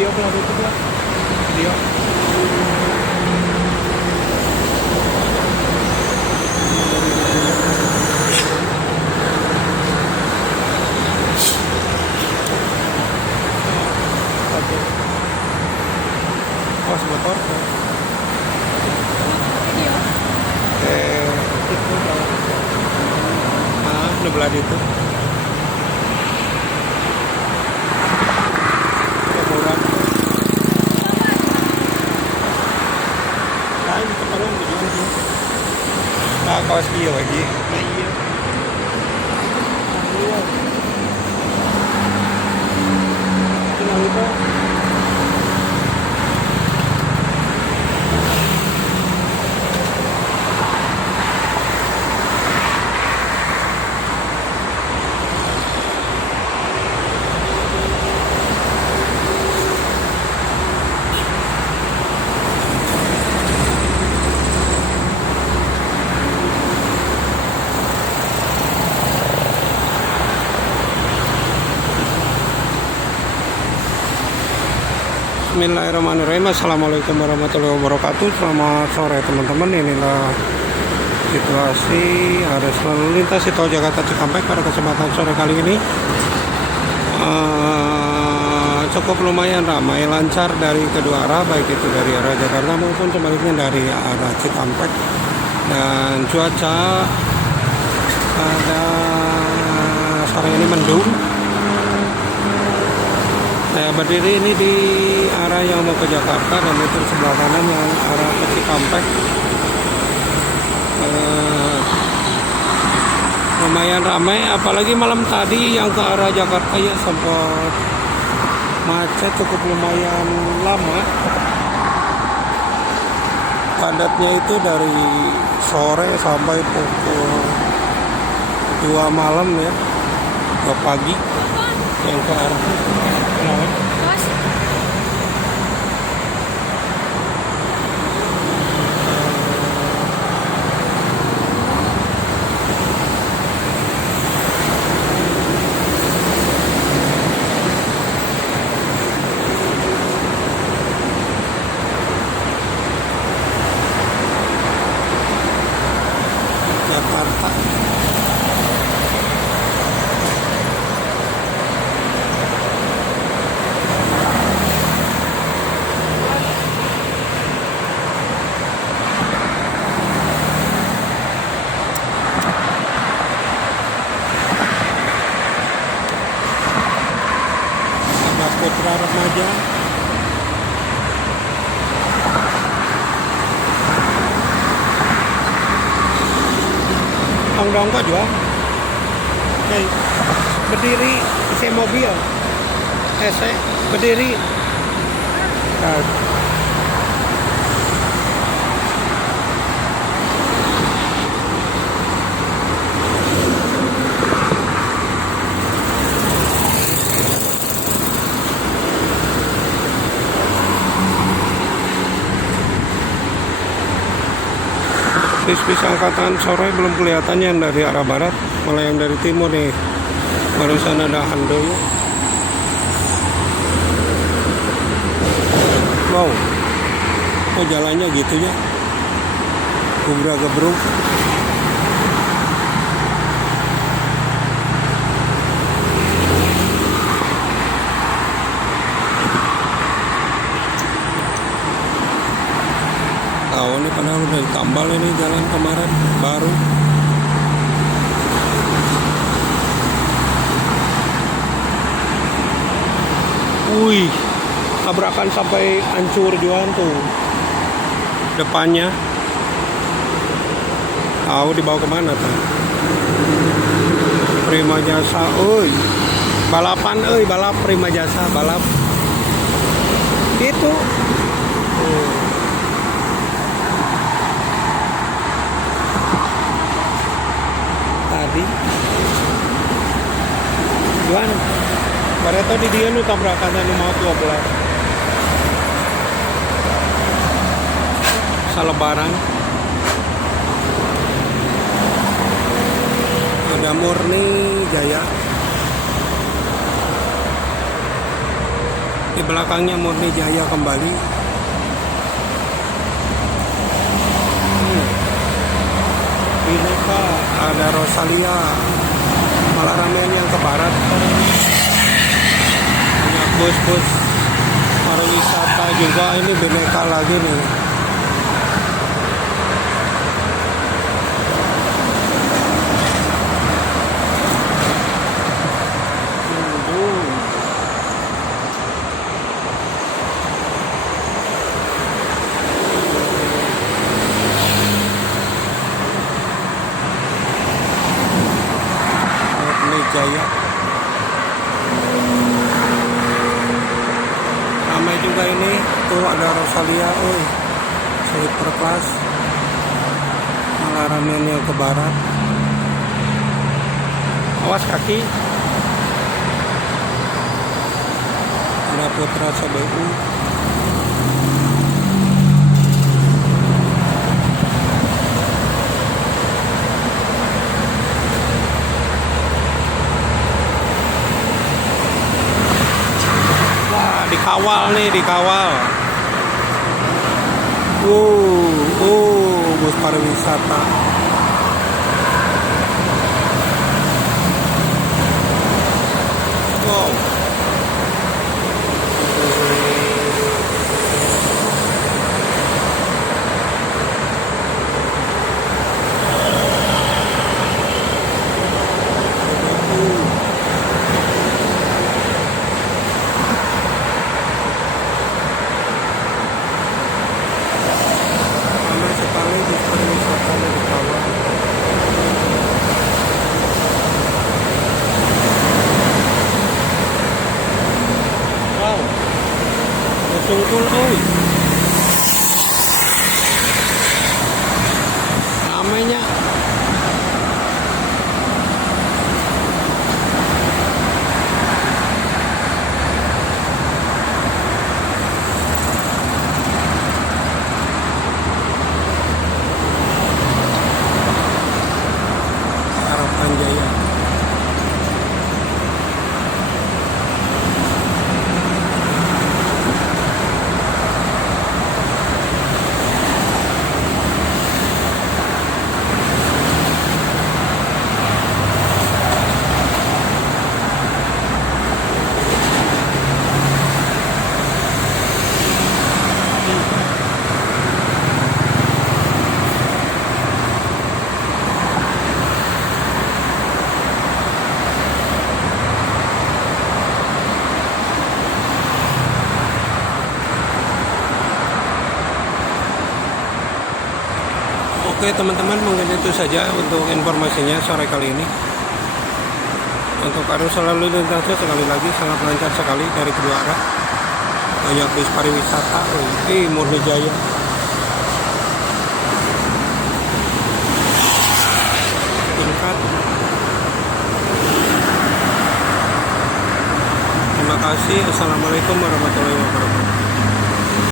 video pernah tutup lah video. Oke. Pos motor. Video. Itu sebelah itu. Kemuran. Nah, ini keperluan begini. Nah, kaos dia lagi. Nah, iya. Tinggal itu. Bismillahirrahmanirrahim. Assalamualaikum warahmatullahi wabarakatuh. Selamat sore teman-teman. Inilah situasi arus lalu lintas di Tol Jakarta Cikampek pada kesempatan sore kali ini. Cukup lumayan ramai, lancar dari kedua arah, baik itu dari arah Jakarta maupun sebaliknya dari arah Cikampek. Dan cuaca pada sore ini mendung. Saya berdiri ini di arah yang mau ke Jakarta, dan itu sebelah kanan yang arah ke Cikampek. Lumayan ramai, apalagi malam tadi yang ke arah Jakarta ya sempat macet cukup lumayan lama. Padatnya itu dari sore sampai pukul 2 malam ya, 2 pagi yang ke arah. Mas, Jakarta. Ada Putra Remaja. Ongkong juga. Hey, berdiri isi mobil. Saya berdiri. Nah, bis-bis angkatan sore belum kelihatan yang dari arah barat, malah yang dari timur nih barusan ada Handoyo. Wow, kok jalannya gitu ya, gubrak gebruk. Tahu ini padahal udah ditambal ini jalan kemarin baru. Wih, tabrakan sampai hancur juga tuh depannya. Tahu dibawa kemana tuh? Prima Jasa, balapan, balap Prima Jasa, balap. Itu. Tadi gimana? Bareto di dia lu tabrakan anu mau 12 Salebaran. Ada Murni Jaya. Di belakangnya Murni Jaya kembali. Bineka, ada Rosalia, malah ramen yang ke barat. Banyak bus-bus pariwisata juga, ini Bineka lagi nih. Jaya. Ramai juga ini. Tuh ada Rosalia, sleeper class. Malah ramen yang ke barat. Awas kaki. Ada Putra CBU. Dikawal nih, dikawal. Bus pariwisata. Wow. Sungkul, ramainya. Harapan Jaya. Oke teman-teman, mungkin itu saja untuk informasinya sore kali ini. Untuk arus lalu lintasnya sekali lagi sangat lancar sekali dari kedua arah. Banyak bus pariwisata. Murni Jaya. Tingkat. Terima kasih. Assalamualaikum warahmatullahi wabarakatuh.